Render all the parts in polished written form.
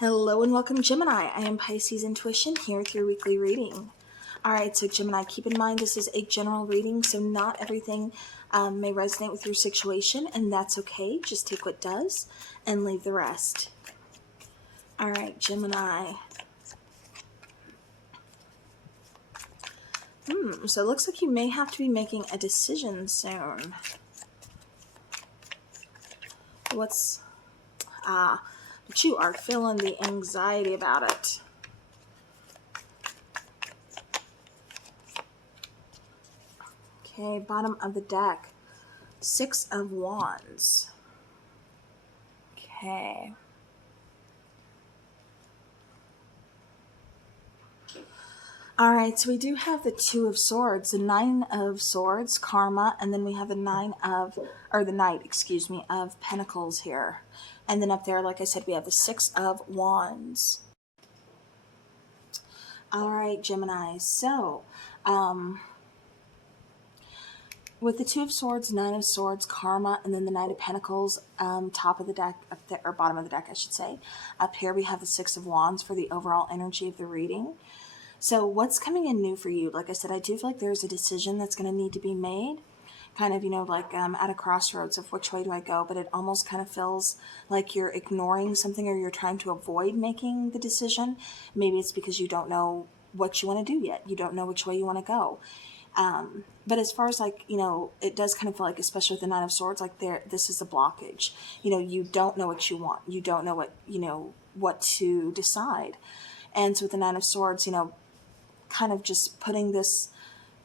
Hello and welcome, Gemini. I am Pisces Intuition here with your weekly reading. Alright, so Gemini, keep in mind this is a general reading, so not everything may resonate with your situation, and that's okay. Just take what does and leave the rest. Alright, Gemini. So it looks like you may have to be making a decision soon. But you are feeling the anxiety about it. Okay, bottom of the deck, Six of Wands. Okay. All right, so we do have the Two of Swords, the Nine of Swords, Karma, and then we have the Knight, of Pentacles here. And then up there, like I said, we have the Six of Wands. All right, Gemini, so with the Two of Swords, Nine of Swords, Karma, and then the Knight of Pentacles, top of the deck, up there, or bottom of the deck, I should say. Up here, we have the Six of Wands for the overall energy of the reading. So what's coming in new for you? Like I said, I do feel like there's a decision that's going to need to be made. Kind of, like at a crossroads of which way do I go, but it almost kind of feels like you're ignoring something or you're trying to avoid making the decision. Maybe it's because you don't know what you want to do yet. You don't know which way you want to go. But as far as it does kind of feel like, especially with the Nine of Swords, like this is a blockage. You don't know what you want. You don't know what to decide. And so with the Nine of Swords, kind of just putting this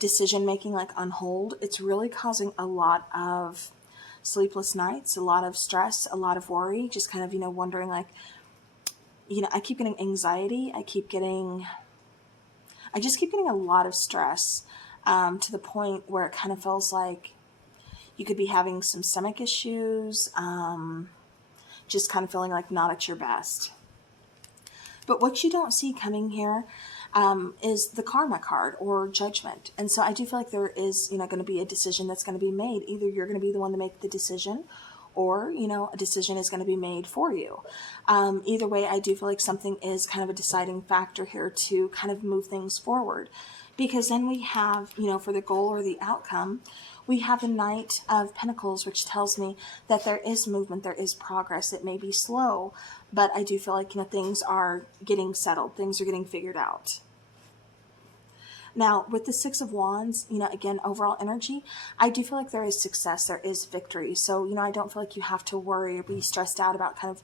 decision making like on hold, it's really causing a lot of sleepless nights, a lot of stress, a lot of worry, just kind of, wondering I keep getting anxiety. I just keep getting a lot of stress, to the point where it kind of feels like you could be having some stomach issues, just kind of feeling like not at your best. But what you don't see coming here is the Karma card or Judgment. And so I do feel like there is, going to be a decision that's going to be made. Either you're going to be the one to make the decision, or, a decision is going to be made for you. Either way, I do feel like something is kind of a deciding factor here to kind of move things forward. Because then we have, for the goal or the outcome, we have the Knight of Pentacles, which tells me that there is movement, there is progress. It may be slow, but I do feel like, things are getting settled. Things are getting figured out. Now, with the Six of Wands, again, overall energy, I do feel like there is success, there is victory. So, I don't feel like you have to worry or be stressed out about kind of,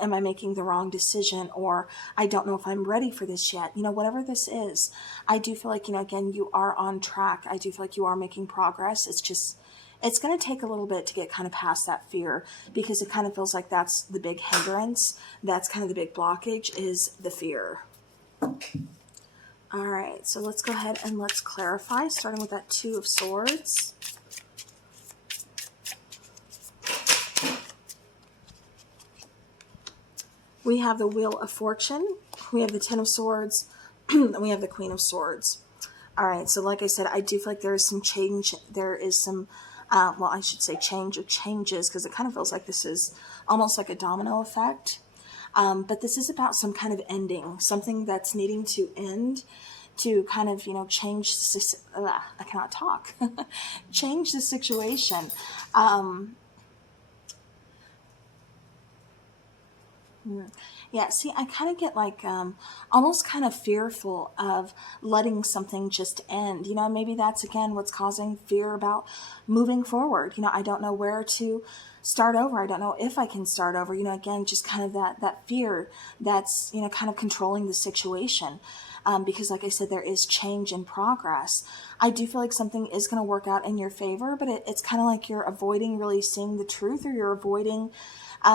am I making the wrong decision, or I don't know if I'm ready for this yet. Whatever this is, I do feel like, again, you are on track. I do feel like you are making progress. It's going to take a little bit to get kind of past that fear, because it kind of feels like that's the big hindrance. That's kind of the big blockage, is the fear. All right, so let's go ahead and let's clarify, starting with that Two of Swords. We have the Wheel of Fortune, we have the Ten of Swords, and we have the Queen of Swords. All right, so like I said, I do feel like there is some change. There is some, well, I should say change or changes, because it kind of feels like this is almost like a domino effect. But this is about some kind of ending, something that's needing to end to kind of, change, I cannot talk, change the situation. Yeah, see, I kind of get like almost kind of fearful of letting something just end. Maybe that's, again, what's causing fear about moving forward. I don't know where to start over. I don't know if I can start over. Again, just kind of that fear that's, kind of controlling the situation. Because like I said, there is change and progress. I do feel like something is going to work out in your favor, but it's kind of like you're avoiding really seeing the truth, or you're avoiding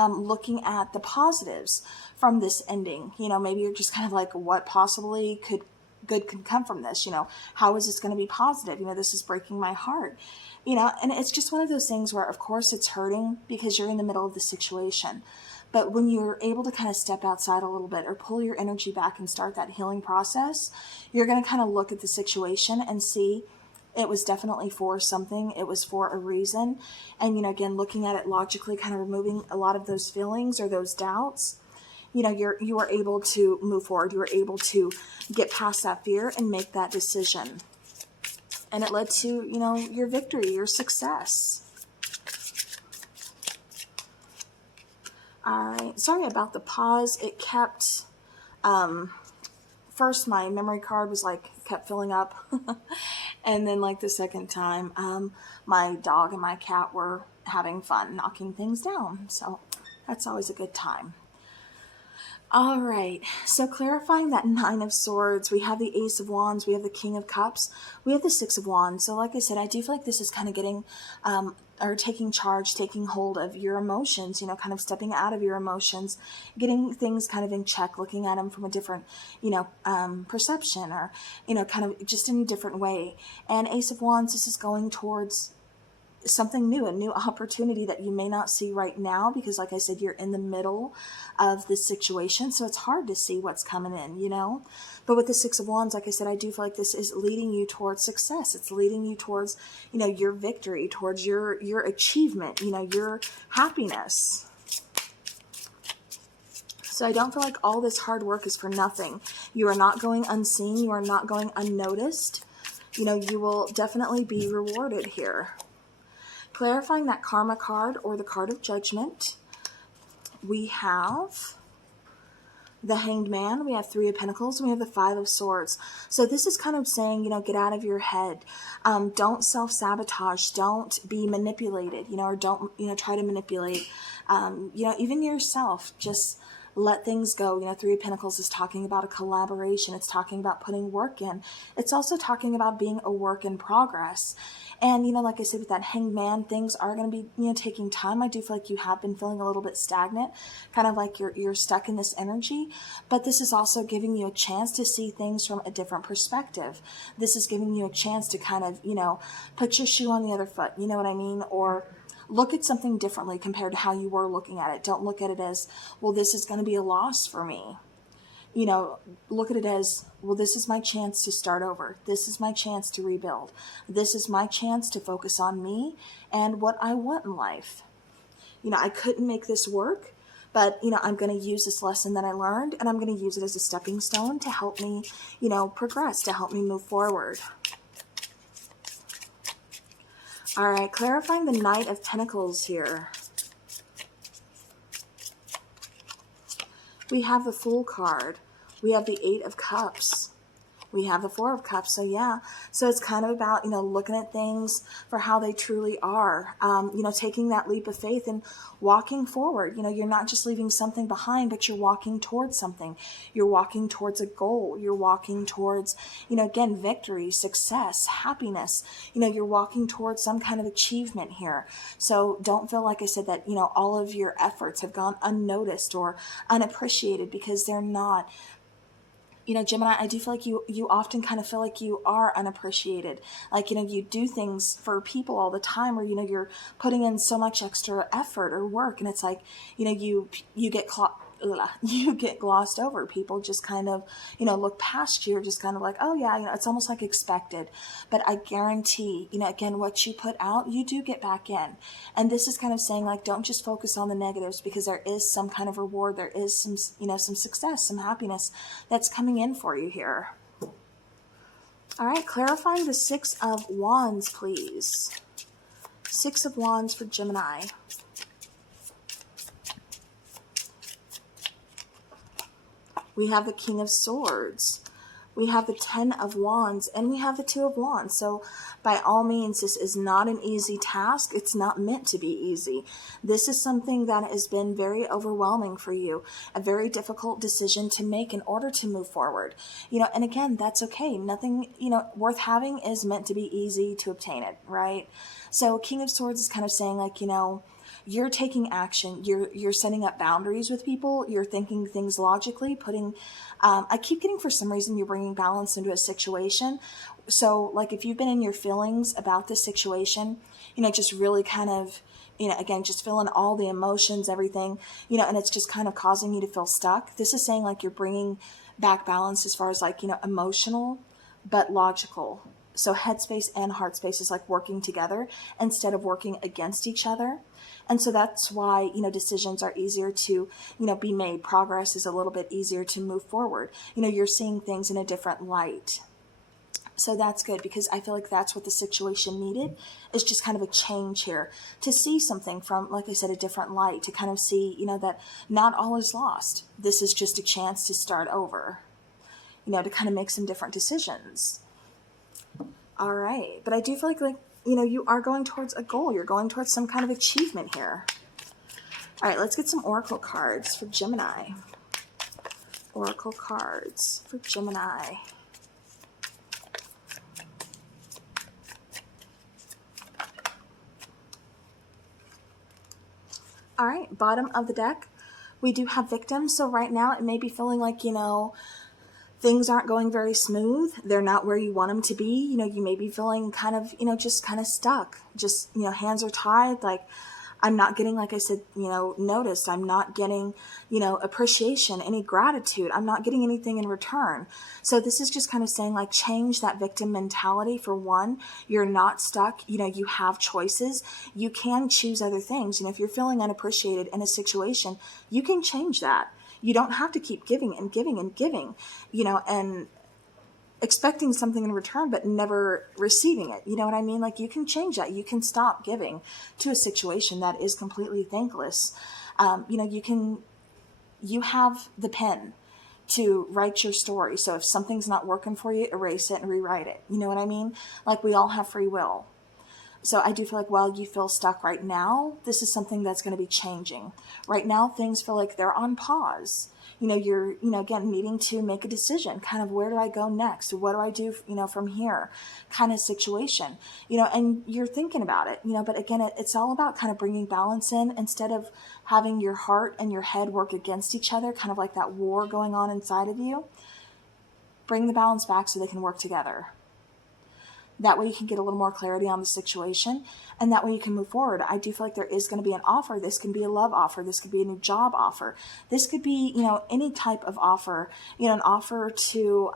looking at the positives from this ending. Maybe you're just kind of like, what possibly good can come from this? How is this going to be positive? This is breaking my heart. And it's just one of those things where, of course, it's hurting because you're in the middle of the situation. But when you're able to kind of step outside a little bit, or pull your energy back and start that healing process, you're going to kind of look at the situation and see it was definitely for something. It was for a reason. And, again, looking at it logically, kind of removing a lot of those feelings or those doubts, you know, you were able to move forward. You were able to get past that fear and make that decision. And it led to, you know, your victory, your success. All right. Sorry about the pause. It kept, first my memory card was like, kept filling up. And then like the second time, my dog and my cat were having fun knocking things down. So that's always a good time. All right, so clarifying that Nine of Swords, we have the Ace of Wands, we have the King of Cups, we have the Six of Wands. So like I said, I do feel like this is kind of getting, or taking charge, taking hold of your emotions, you know, kind of stepping out of your emotions, getting things kind of in check, looking at them from a different, you know, perception, or, you know, kind of just in a different way. And Ace of Wands, this is going towards something new, a new opportunity that you may not see right now, because like I said, you're in the middle of this situation, so it's hard to see what's coming in, you know. But with the Six of Wands, like I said, I do feel like this is leading you towards success. It's leading you towards, you know, your victory, towards your achievement, you know, your happiness. So I don't feel like all this hard work is for nothing. You are not going unseen. You are not going unnoticed. You know, you will definitely be rewarded here. Clarifying that Karma card, or the card of Judgment, we have the Hanged Man, we have Three of Pentacles, and we have the Five of Swords. So this is kind of saying, you know, get out of your head. Don't self-sabotage. Don't be manipulated, you know, or don't, you know, try to manipulate, you know, even yourself. Just let things go. You know, Three of Pentacles is talking about a collaboration. It's talking about putting work in. It's also talking about being a work in progress. And, you know, like I said, with that Hanged Man, things are going to be, you know, taking time. I do feel like you have been feeling a little bit stagnant, kind of like you're stuck in this energy. But this is also giving you a chance to see things from a different perspective. This is giving you a chance to kind of, you know, put your shoe on the other foot. You know what I mean? Or look at something differently compared to how you were looking at it. Don't look at it as, well, this is going to be a loss for me. You know, look at it as, well, this is my chance to start over. This is my chance to rebuild. This is my chance to focus on me and what I want in life. You know, I couldn't make this work, but, you know, I'm going to use this lesson that I learned, and I'm going to use it as a stepping stone to help me, you know, progress, to help me move forward. All right, clarifying the Knight of Pentacles here. We have the Fool card. We have the Eight of Cups. We have the Four of Cups. So yeah, so it's kind of about, you know, looking at things for how they truly are, you know, taking that leap of faith and walking forward. You know, you're not just leaving something behind, but you're walking towards something. You're walking towards a goal. You're walking towards, you know, again, victory, success, happiness. You know, you're walking towards some kind of achievement here. So don't feel, like I said, that, you know, all of your efforts have gone unnoticed or unappreciated, because they're not. You know, Gemini, I do feel like you often kind of feel like you are unappreciated. Like, you know, you do things for people all the time, or, you know, you're putting in so much extra effort or work, and it's like, you know, you get you get glossed over. People just kind of, you know, look past you, just kind of like, oh yeah, you know, it's almost like expected. But I guarantee, you know, again, what you put out, you do get back in. And this is kind of saying, like, don't just focus on the negatives, because there is some kind of reward. There is some, you know, some success, some happiness that's coming in for you here. All right, clarifying the Six of Wands, please. Six of Wands for Gemini. We have the King of Swords. We have the Ten of Wands, and we have the Two of Wands. So by all means, this is not an easy task. It's not meant to be easy. This is something that has been very overwhelming for you, a very difficult decision to make in order to move forward. You know, and again, that's okay. Nothing, you know, worth having is meant to be easy to obtain it, right? So King of Swords is kind of saying, like, you know, you're taking action. You're setting up boundaries with people. You're thinking things logically, putting, I keep getting, for some reason, you're bringing balance into a situation. So like, if you've been in your feelings about this situation, you know, just really kind of, you know, again, just feeling all the emotions, everything, you know, and it's just kind of causing you to feel stuck. This is saying, like, you're bringing back balance as far as, like, you know, emotional, but logical. So headspace and heart space is like working together instead of working against each other. And so that's why, decisions are easier to, be made. Progress is a little bit easier to move forward. You're seeing things in a different light. So that's good, because I feel like that's what the situation needed, is just kind of a change here, to see something from, like I said, a different light, to kind of see, that not all is lost. This is just a chance to start over, to kind of make some different decisions. All right. But I do feel like, you are going towards a goal. You're going towards some kind of achievement here. All right, let's get some oracle cards for Gemini. Oracle cards for Gemini. All right, bottom of the deck, we do have victims. So right now it may be feeling like, things aren't going very smooth. They're not where you want them to be. You may be feeling kind of, just kind of stuck. Just, hands are tied. Like, I'm not getting, like I said, noticed. I'm not getting, appreciation, any gratitude. I'm not getting anything in return. So this is just kind of saying, like, change that victim mentality. For one, you're not stuck. You have choices. You can choose other things. If you're feeling unappreciated in a situation, you can change that. You don't have to keep giving and giving and giving, and expecting something in return, but never receiving it. You know what I mean? Like, you can change that. You can stop giving to a situation that is completely thankless. You have the pen to write your story. So if something's not working for you, erase it and rewrite it. You know what I mean? Like, we all have free will. So I do feel like while you feel stuck right now, this is something that's going to be changing. Right now, things feel like they're on pause. You're, again, needing to make a decision, kind of, where do I go next? What do I do, from here, kind of situation, and you're thinking about it, but again, it's all about kind of bringing balance in, instead of having your heart and your head work against each other, kind of like that war going on inside of you. Bring the balance back so they can work together. That way you can get a little more clarity on the situation, and that way you can move forward. I do feel like there is going to be an offer. This can be a love offer. This could be a new job offer. This could be, any type of offer, an offer to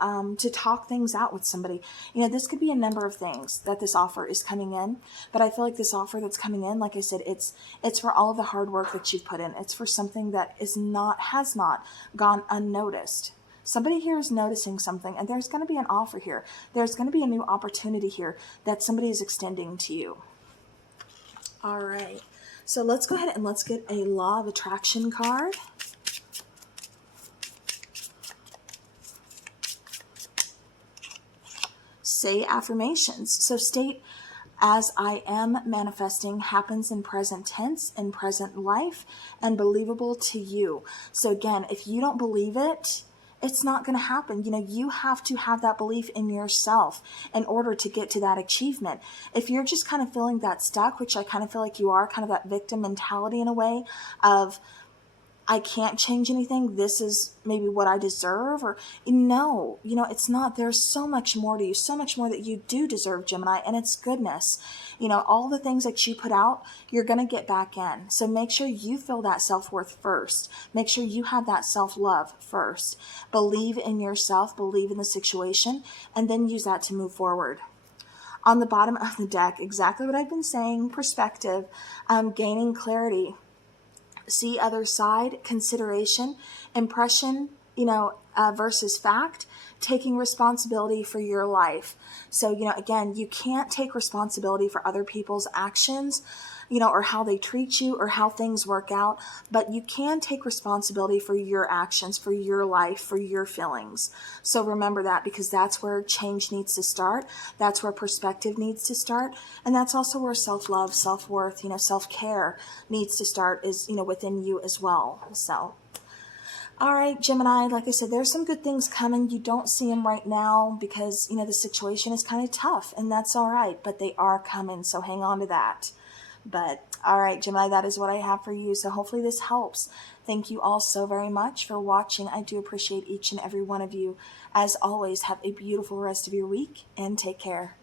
talk things out with somebody. This could be a number of things that this offer is coming in. But I feel like this offer that's coming in, like I said, it's for all of the hard work that you've put in. It's for something that has not gone unnoticed. Somebody here is noticing something, and there's going to be an offer here. There's going to be a new opportunity here that somebody is extending to you. All right. So let's go ahead and let's get a law of attraction card. Say affirmations. So state, as I am manifesting happens in present tense, in present life, and believable to you. So again, if you don't believe it, it's not going to happen. You have to have that belief in yourself in order to get to that achievement. If you're just kind of feeling that stuck, which I kind of feel like you are, kind of that victim mentality in a way of, I can't change anything, this is maybe what I deserve, or no, it's not. There's so much more to you, so much more that you do deserve, Gemini, and it's goodness. All the things that you put out, you're going to get back in. So make sure you feel that self-worth first. Make sure you have that self-love first. Believe in yourself, believe in the situation, and then use that to move forward. On the bottom of the deck, exactly what I've been saying, perspective, gaining clarity. See other side, consideration, impression, versus fact, taking responsibility for your life. So, again, you can't take responsibility for other people's actions, or how they treat you or how things work out, but you can take responsibility for your actions, for your life, for your feelings. So remember that, because that's where change needs to start. That's where perspective needs to start. And that's also where self-love, self-worth, self-care needs to start, is, within you as well. So, all right, Gemini, like I said, there's some good things coming. You don't see them right now because, the situation is kind of tough, and that's all right, but they are coming. So hang on to that. But all right, Gemini, that is what I have for you. So hopefully this helps. Thank you all so very much for watching. I do appreciate each and every one of you. As always, have a beautiful rest of your week and take care.